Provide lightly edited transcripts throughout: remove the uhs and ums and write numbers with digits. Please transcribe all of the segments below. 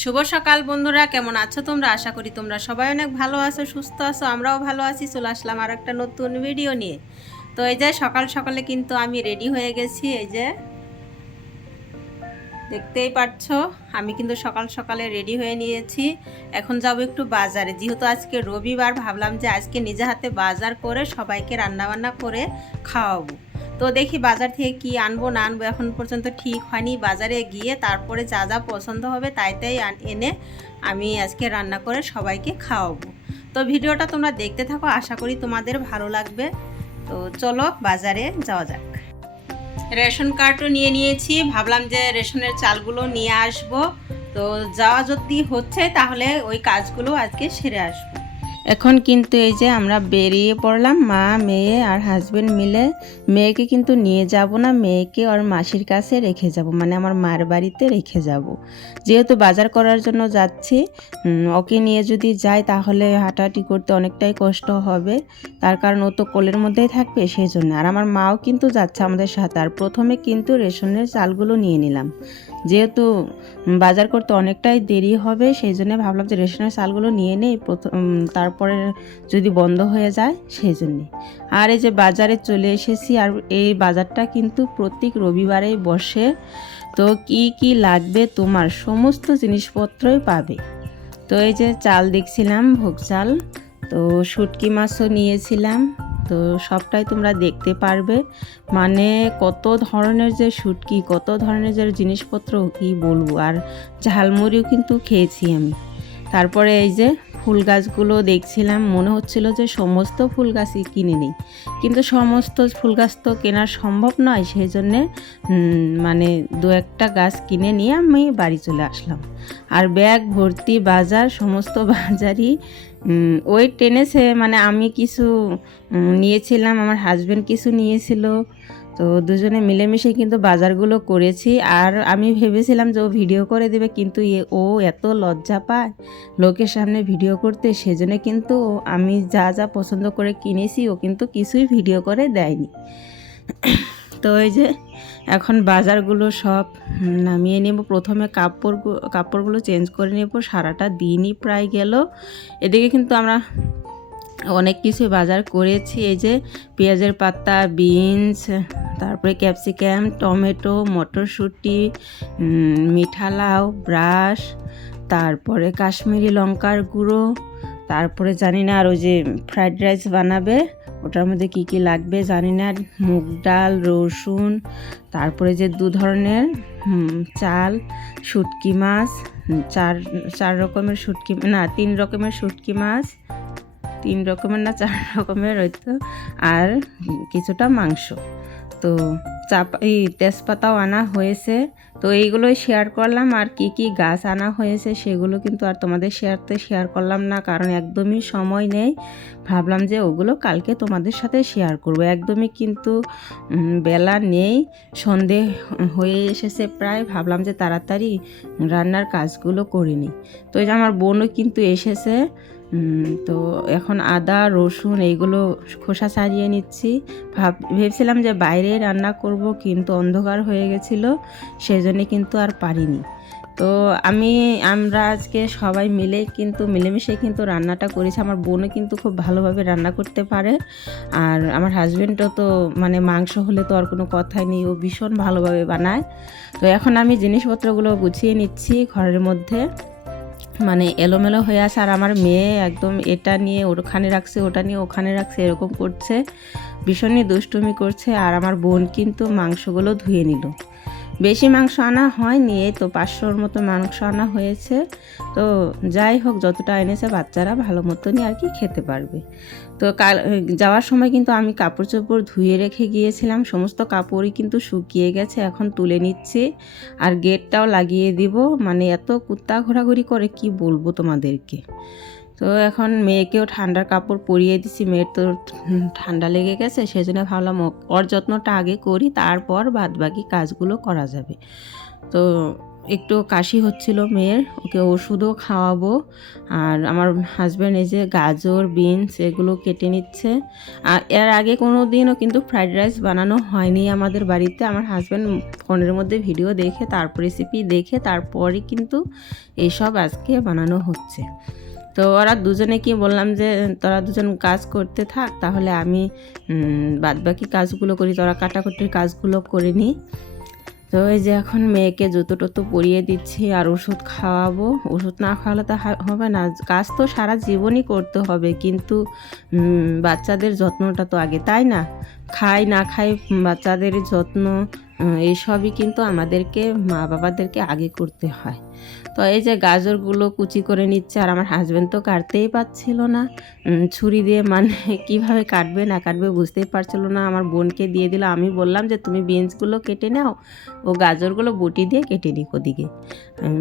শুভ সকাল বন্ধুরা, কেমন আছো তোমরা? আশা করি তোমরা সবাই অনেক ভালো আছো, সুস্থ আছো। আমরাও ভালো আছি। চলে আসলাম আর একটা নতুন ভিডিও নিয়ে। তো এই যে সকাল সকালে কিন্তু আমি রেডি হয়ে গেছি। এই যে দেখতেই পাচ্ছ, আমি কিন্তু সকাল সকালে রেডি হয়ে নিয়েছি। এখন যাব একটু বাজারে, যেহেতু আজকে রবিবার। ভাবলাম যে আজকে নিজে হাতে বাজার করে সবাইকে রান্নাবান্না করে খাওয়াবো। তো দেখি বাজার থেকে কি আনবো না আনবো এখন পর্যন্ত ঠিক হয়নি। বাজারে গিয়ে তারপরে যা যা পছন্দ হবে তাই তাই এনে আমি আজকে রান্না করে সবাইকে খাওয়াবো। তো ভিডিওটা তোমরা দেখতে থাকো, আশা করি তোমাদের ভালো লাগবে। তো চলো বাজারে যাওয়া যাক। রেশন কার্ডও নিয়ে নিয়েছি, ভাবলাম যে রেশনের চালগুলো নিয়ে আসব। তো যাওয়া যদি হচ্ছে তাহলে ওই কাজগুলো আজকে সেরে আসবো। এখন কিন্তু এই যে আমরা বেরিয়ে পড়লাম, মা মেয়ে আর হাজবেন্ড মিলে। মেয়েকে কিন্তু নিয়ে যাব না, মেয়েকে ওর মাসির কাছে রেখে যাব, মানে আমার মার বাড়িতে রেখে যাব। যেহেতু বাজার করার জন্য যাচ্ছি, ওকে নিয়ে যদি যাই তাহলে হাঁটাহাঁটি করতে অনেকটাই কষ্ট হবে। তার কারণ ও তো কোলের মধ্যেই থাকবে, সেই জন্য। আর আমার মাও কিন্তু যাচ্ছে আমাদের সাথে। আর প্রথমে কিন্তু রেশনের চালগুলো নিয়ে নিলাম, যেহেতু বাজার করতে অনেকটাই দেরি হবে, সেই জন্য ভাবলাম যে রেশনের চালগুলো নিয়ে নেই তারপরে যদি বন্ধ হয়ে যায়, সেই জন্যে। আর এই যে বাজারে চলে এসেছি, আর এই বাজারটা কিন্তু প্রত্যেক রবিবারেই বসে। তো কি কি লাগবে তোমার সমস্ত জিনিসপত্রই পাবে। তো এই যে চাল দেখছিলাম, ভোগ চাল। তো শুটকি মাছও নিয়েছিলাম। তো সবটাই তোমরা দেখতে পারবে, মানে কত ধরনের যে শুটকি, কত ধরনের যে জিনিসপত্র কি বলবো। আর ঝালমুড়িও কিন্তু খেয়েছি আমি। তারপরে এই যে ফুল গাছগুলো দেখছিলাম, মনে হচ্ছিল যে সমস্ত ফুল গাছই কিনে নিই, কিন্তু সমস্ত ফুল গাছ তো কেনা সম্ভব নয়। সেই জন্যে মানে দু একটা গাছ কিনে নিয়ে আমি বাড়ি চলে আসলাম। আর ব্যাগ ভর্তি বাজার, সমস্ত বাজারই ওই টেনেছে। মানে আমি কিছু নিয়েছিলাম, আমার হাজব্যান্ড কিছু নিয়েছিল। তো দুজনে মিলেমিশে কিন্তু বাজারগুলো করেছি। আর আমি ভেবেছিলাম যে ও ভিডিও করে দেবে, কিন্তু ও এত লজ্জা পায় লোকের সামনে ভিডিও করতে, সেজন্য কিন্তু আমি যা যা পছন্দ করে কিনেছি ও কিন্তু কিছুই ভিডিও করে দেয়নি। তো এই যে এখন বাজারগুলো সব নামিয়ে নেব। প্রথমে কাপড়গুলো চেঞ্জ করে নেব। সারাটা দিনই প্রায় গেল। এদিকে কিন্তু আমরা অনেক কিছু বাজার করেছি। এই যে পেঁয়াজের পাতা, বিনস, তারপরে ক্যাপসিকাম, টমেটো, মটরশুঁটি, মিঠা লাউ, ব্রাশ, তারপরে কাশ্মীরি লঙ্কার গুঁড়ো, তারপরে জানি না আর ওই যে ফ্রাইড রাইস বানাবে ওটার মধ্যে কি কি লাগবে জানি না, মুগ ডাল, রসুন, তারপরে যে দু ধরনের চাল, শুটকি মাছ, চার রকমের শুটকি, না 3 রকমের শুটকি মাছ, 3 রকমের না 4 রকমের হয়তো, আর কিছুটা মাংস। তো তেজপাতাও আনা হয়েছে। তো এইগুলোই শেয়ার করলাম। আর কি কি গাছ আনা হয়েছে সেগুলো কিন্তু আর তোমাদের শেয়ার করলাম না, কারণ একদমই সময় নেই। ভাবলাম যে ওগুলো কালকে তোমাদের সাথে শেয়ার করব। একদমই কিন্তু বেলা নেই, সন্ধে হয়ে এসেছে প্রায়। ভাবলাম যে তাড়াতাড়ি রান্নার কাজগুলো করে নিই। তো এই যে আমার বোনও কিন্তু এসেছে। তো এখন আদা রসুন এইগুলো খোসা ছাড়িয়ে নিচ্ছি। ভেবেছিলাম যে বাইরে রান্না করব, কিন্তু অন্ধকার হয়ে গেছিলো, সেই জন্যে কিন্তু আর পারিনি। তো আমরা আজকে সবাই মিলে কিন্তু মিলেমিশে কিন্তু রান্নাটা করেছি। আমার বোনও কিন্তু খুব ভালোভাবে রান্না করতে পারে। আর আমার হাজব্যান্ডও তো মানে মাংস হলে তো আর কোনো কথাই নেই, ও ভীষণ ভালোভাবে বানায়। তো এখন আমি জিনিসপত্রগুলো গুছিয়ে নিচ্ছি ঘরের মধ্যে, মানে এলোমেলো হয়ে আছে। আর আমার মেয়ে একদম এটা নিয়ে ওখানে রাখছে, ওটা নিয়ে ওখানে রাখছে, এরকম করছে, ভীষণই দুষ্টুমি করছে। আর আমার বোন কিন্তু মাংসগুলো ধুয়ে নিল। বেশি মাংস আনা হয়নি, এই তো 500-র মতো মাংস আনা হয়েছে। তো যাই হোক, যতটা এনেছে বাচ্চারা ভালো মতনই আর কি খেতে পারবে। তো যাওয়ার সময় কিন্তু আমি কাপড় চোপড় ধুয়ে রেখে গিয়েছিলাম, সমস্ত কাপড়ই কিন্তু শুকিয়ে গেছে, এখন তুলে নিচ্ছি। আর গেটটাও লাগিয়ে দিব, মানে এত কুত্তা ঘোরাঘুরি করে কি বলবো তোমাদেরকে। তো এখন মেয়েকেও ঠান্ডার কাপড় পরিয়ে দিছি, মেয়ের তো ঠান্ডা লেগে গেছে, সেই জন্য ভাবলাম ওর যত্নটা আগে করি, তারপর বাদবাকি কাজগুলো করা যাবে। তো একটু কাশি হচ্ছিল মেয়ের, ওকে ওষুধও খাওয়াবো। আর আমার হাজব্যান্ড এই যে গাজর বিনস এগুলো কেটে নিচ্ছে। আর এর আগে কোনো দিনও কিন্তু ফ্রাইড রাইস বানানো হয়নি আমাদের বাড়িতে। আমার হাজব্যান্ড ফোনের মধ্যে ভিডিও দেখে তারপর রেসিপি দেখে তারপরই কিন্তু এইসব আজকে বানানো হচ্ছে। তো ওরা দুজনে কি বললাম যে তোরা দুজন কাজ করতে থাক, তাহলে আমি বাদবাকি কাজগুলো করি, তোরা কাটাকুটির কাজগুলো করে নিই। তো এই যে এখন মেয়েকে জুতো টুতো পরিয়ে দিচ্ছি আর ওষুধ খাওয়াবো। ওষুধ না খাওয়ালে তো হবে না, কাজ তো সারা জীবনই করতে হবে, কিন্তু বাচ্চাদের যত্নটা তো আগে, তাই না? খাই না খাই বাচ্চাদের যত্ন এইসবই কিন্তু আমাদেরকে মা বাবাদেরকে আগে করতে হয়। তো এই যে গাজরগুলো কুচি করে নিচ্ছে, আর আমার হাজব্যান্ড তো কাটতেই পারছিল না ছুরি দিয়ে, মানে কিভাবে কাটবে না কাটবে বুঝতেই পারছিল না। আমার বোনকে দিয়ে দিল, আমি বললাম যে তুমি বিনসগুলো কেটে নাও, ও গাজরগুলো বটি দিয়ে কেটে নিক, ওদিকে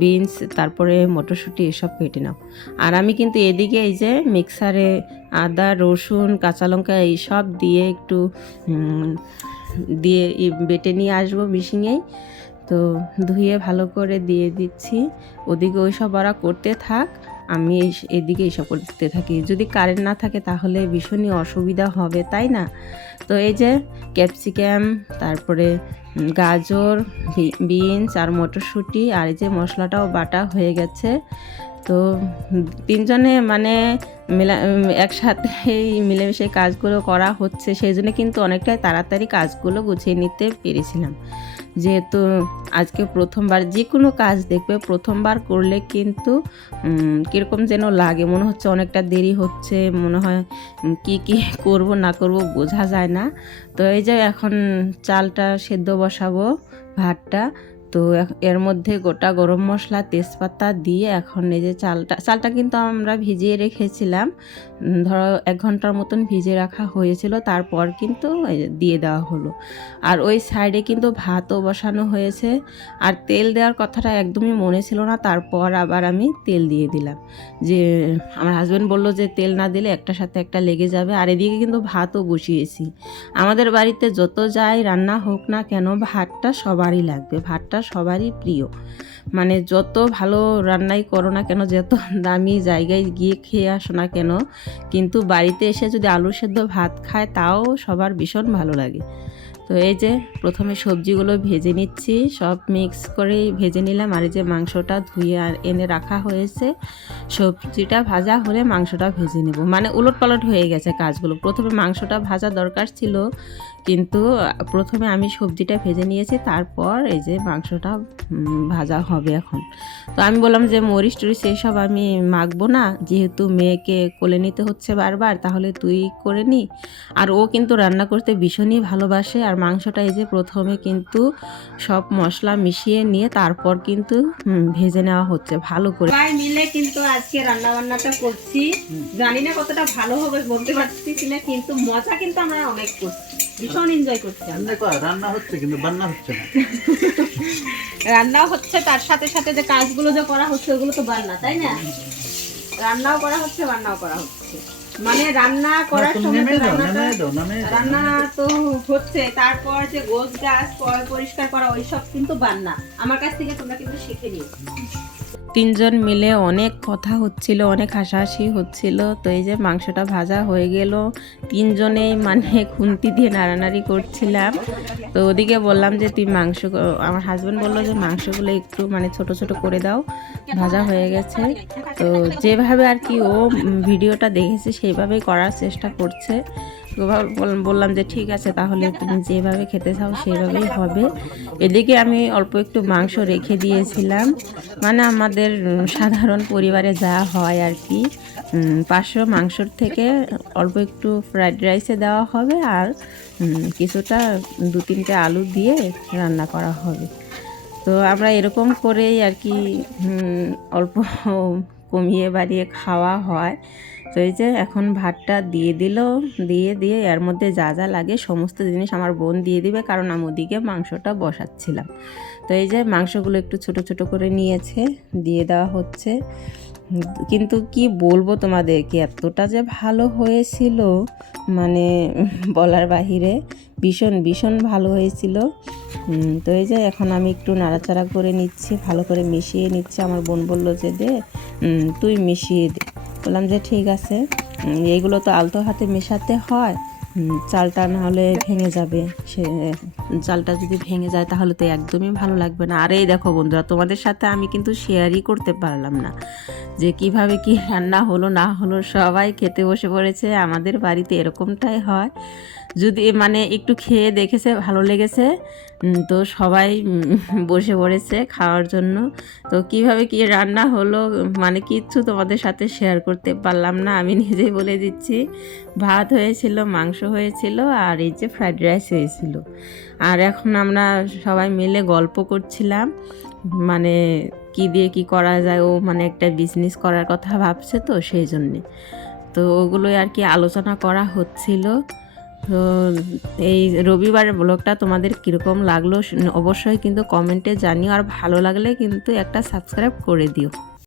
বিনস তারপরে মটরশুঁটি এসব কেটে নাও। আর আমি কিন্তু এদিকে এই যে মিক্সারে আদা রসুন কাঁচা লঙ্কা এইসব দিয়ে একটু দিয়ে বেটে নিয়ে আসবো মিশিয়েই। তো ধুয়ে ভালো করে দিয়ে দিচ্ছি, ওদিকে ওইসব ওরা করতে থাক, আমি এদিকে এইসব করতে থাকি। যদি কারেন্ট না থাকে তাহলে ভীষণই অসুবিধা হবে, তাই না? তো এই যে ক্যাপসিকাম তারপরে গাজর বিনস আর মটরশুঁটি আর এই যে মশলাটাও বাটা হয়ে গেছে। তো তিনজনে মানে একসাথে মিলেমিশে কাজগুলো করা হচ্ছে, সেই জন্য কিন্তু অনেকটাই তাড়াতাড়ি কাজগুলো গুছিয়ে নিতে পেরেছিলাম। যেহেতু আজকে প্রথমবার যে কোনো কাজ দেখবে প্রথমবার করলে কিন্তু কীরকম যেন লাগে, মনে হচ্ছে অনেকটা দেরি হচ্ছে, মনে হয় কি কি করব না করব বোঝা যায় না। তো এই যে এখন চালটা সেদ্ধ বসাবো, ভাতটা। তো এর মধ্যে গোটা গরম মশলা তেজপাতা দিয়ে এখন এই যে চালটা কিন্তু আমরা ভিজিয়ে রেখেছিলাম, ধরো 1 ঘন্টার মতন ভিজিয়ে রাখা হয়েছিল, তারপর কিন্তু দিয়ে দেওয়া হলো। আর ওই সাইডে কিন্তু ভাতও বসানো হয়েছে। আর তেল দেওয়ার কথাটা একদমই মনে ছিল না, তারপর আবার আমি তেল দিয়ে দিলাম। যে আমার হাজব্যান্ড বললো যে তেল না দিলে একটার সাথে একটা লেগে যাবে। আর এদিকে কিন্তু ভাতও বসিয়েছি। আমাদের বাড়িতে যত যাই রান্না হোক না কেন ভাতটা সবারই লাগবে, ভাতটা সবারই প্রিয়। মানে যত ভালো রান্নাই করো না কেন, যত দামি জায়গায় গিয়ে খেয়ে আসো না কেন, কিন্তু বাড়িতে এসে যদি আলু সেদ্ধ ভাত খায় তাও সবার ভীষণ ভালো লাগে। তো এই যে প্রথমে সবজিগুলো ভেজে নিচ্ছি, সব মিক্স করে ভেজে নিলাম। আর এই যে মাংসটা ধুয়ে আর এনে রাখা হয়েছে, সবজিটা ভাজা হলে মাংসটা ভেজে নেব। মানে উলটপালট হয়ে গেছে কাজগুলো, প্রথমে মাংসটা ভাজা দরকার ছিল, কিন্তু প্রথমে আমি সবজিটা ভেজে নিয়েছি, তারপর এই যে মাংসটা ভাজা হবে এখন। তো আমি বললাম যে মরিচ টরিচ এইসব আমি মাখবো না, যেহেতু মেয়েকে কোলে নিতে হচ্ছে বারবার, তাহলে তুই করে নি। আর ও কিন্তু রান্না করতে ভীষণই ভালোবাসে। আর মাংসটা এই যে প্রথমে কিন্তু সব মশলা মিশিয়ে নিয়ে তারপর কিন্তু ভেজে নেওয়া হচ্ছে ভালো করে। সবাই মিলে কিন্তু আজকে রান্না বান্নাটা করছি, জানি না কতটা ভালো হবে বলতে পারছি কিনা, কিন্তু মজা কিন্তু আমরা অনেক করছি, ভীষণ এনজয় করছি। রান্না হচ্ছে কিন্তু বান্না হচ্ছে না। রান্না হচ্ছে তার সাথে সাথে যে কাজগুলো যে করা হচ্ছে ওগুলো তো বান্না, তাই না? রান্নাও করা হচ্ছে বান্নাও করা হচ্ছে, মানে রান্না করার সময় রান্না তো হচ্ছে, তারপর যে গোছ গাছ পরিষ্কার করা ওইসব কিন্তু বান্না। আমার কাছ থেকে তোমরা কিন্তু শিখে নিও। তিনজন মিলে অনেক কথা হচ্ছিল, অনেক হাসাহাসি হচ্ছিল। তো এই যে মাংসটা ভাজা হয়ে গেল, তিনজনেই মানে খুন্তি দিয়ে নাড়ানাড়ি করছিলাম। তো ওদিকে বললাম যে তুই মাংস, আমার হাজব্যান্ড বললো যে মাংসগুলো একটু মানে ছোট ছোট করে দাও, ভাজা হয়ে গেছে। তো যেভাবে আর কি ও ভিডিওটা দেখেছে সেইভাবেই করার চেষ্টা করছে। বললাম যে ঠিক আছে, তাহলে তুমি যেভাবে খেতে চাও সেইভাবেই হবে। এদিকে আমি অল্প একটু মাংস রেখে দিয়েছিলাম, মানে আমাদের সাধারণ পরিবারে যা হয় আর কি, 500 মাংসর থেকে অল্প একটু ফ্রাইড রাইসে দেওয়া হবে, আর কিছুটা 2-3টে আলু দিয়ে রান্না করা হবে। তো আমরা এরকম করেই আর কি অল্প কমিয়ে বাড়িয়ে খাওয়া হয়। তো এই যে এখন ভাতটা দিয়ে দিল, দিয়ে এর মধ্যে যা যা লাগে সমস্ত জিনিস আমার বোন দিয়ে দিবে, কারণ আমি ওদিকে মাংসটা বসাচ্ছিলাম। তো এই যে মাংসগুলো একটু ছোট ছোট করে নিয়েছে, দিয়ে দেওয়া হচ্ছে। কিন্তু কি বলবো তোমাদেরকে, এতটা যে ভালো হয়েছিল মানে বলার বাহিরে, ভীষণ ভীষণ ভালো হয়েছিল। তো এই যে এখন আমি একটু নাড়াচাড়া করে নিচ্ছি, ভালো করে মিশিয়ে নিচ্ছি। আমার বোন বললো যে দে তুই মিশিয়ে দে। বললাম যে ঠিক আছে। এইগুলো তো আলতো হাতে মেশাতে হয়, চালটা না হলে ভেঙে যাবে। সে চালটা যদি ভেঙে যায় তাহলে তো একদমই ভালো লাগবে না। আর এই দেখো বন্ধুরা, তোমাদের সাথে আমি কিন্তু শেয়ারই করতে পারলাম না যে কিভাবে কি রান্না হলো না হলো। সবাই খেতে বসে পড়েছে, আমাদের বাড়িতে এরকমটাই হয়। যদি মানে একটু খেয়ে দেখেছে ভালো লেগেছে, তো সবাই বসে পড়েছে খাওয়ার জন্য। তো কিভাবে কি রান্না হলো মানে কিচ্ছু তোমাদের সাথে শেয়ার করতে পারলাম না, আমি নিজেই বলে দিচ্ছি। ভাত হয়েছিল, মাংস হয়েছিল, আর এই যে ফ্রাইড রাইস হয়েছিল। আর এখন আমরা সবাই মিলে গল্প করছিলাম, মানে কি দিয়ে কি করা যায়। ও মানে একটা বিজনেস করার কথা ভাবছে, তো সেই জন্যে তো ওগুলোই আর কি আলোচনা করা হচ্ছিল। তো এই রবিবারের ব্লগটা তোমাদের কীরকম লাগলো অবশ্যই কিন্তু কমেন্টে জানিও, আর ভালো লাগলে কিন্তু একটা সাবস্ক্রাইব করে দিও।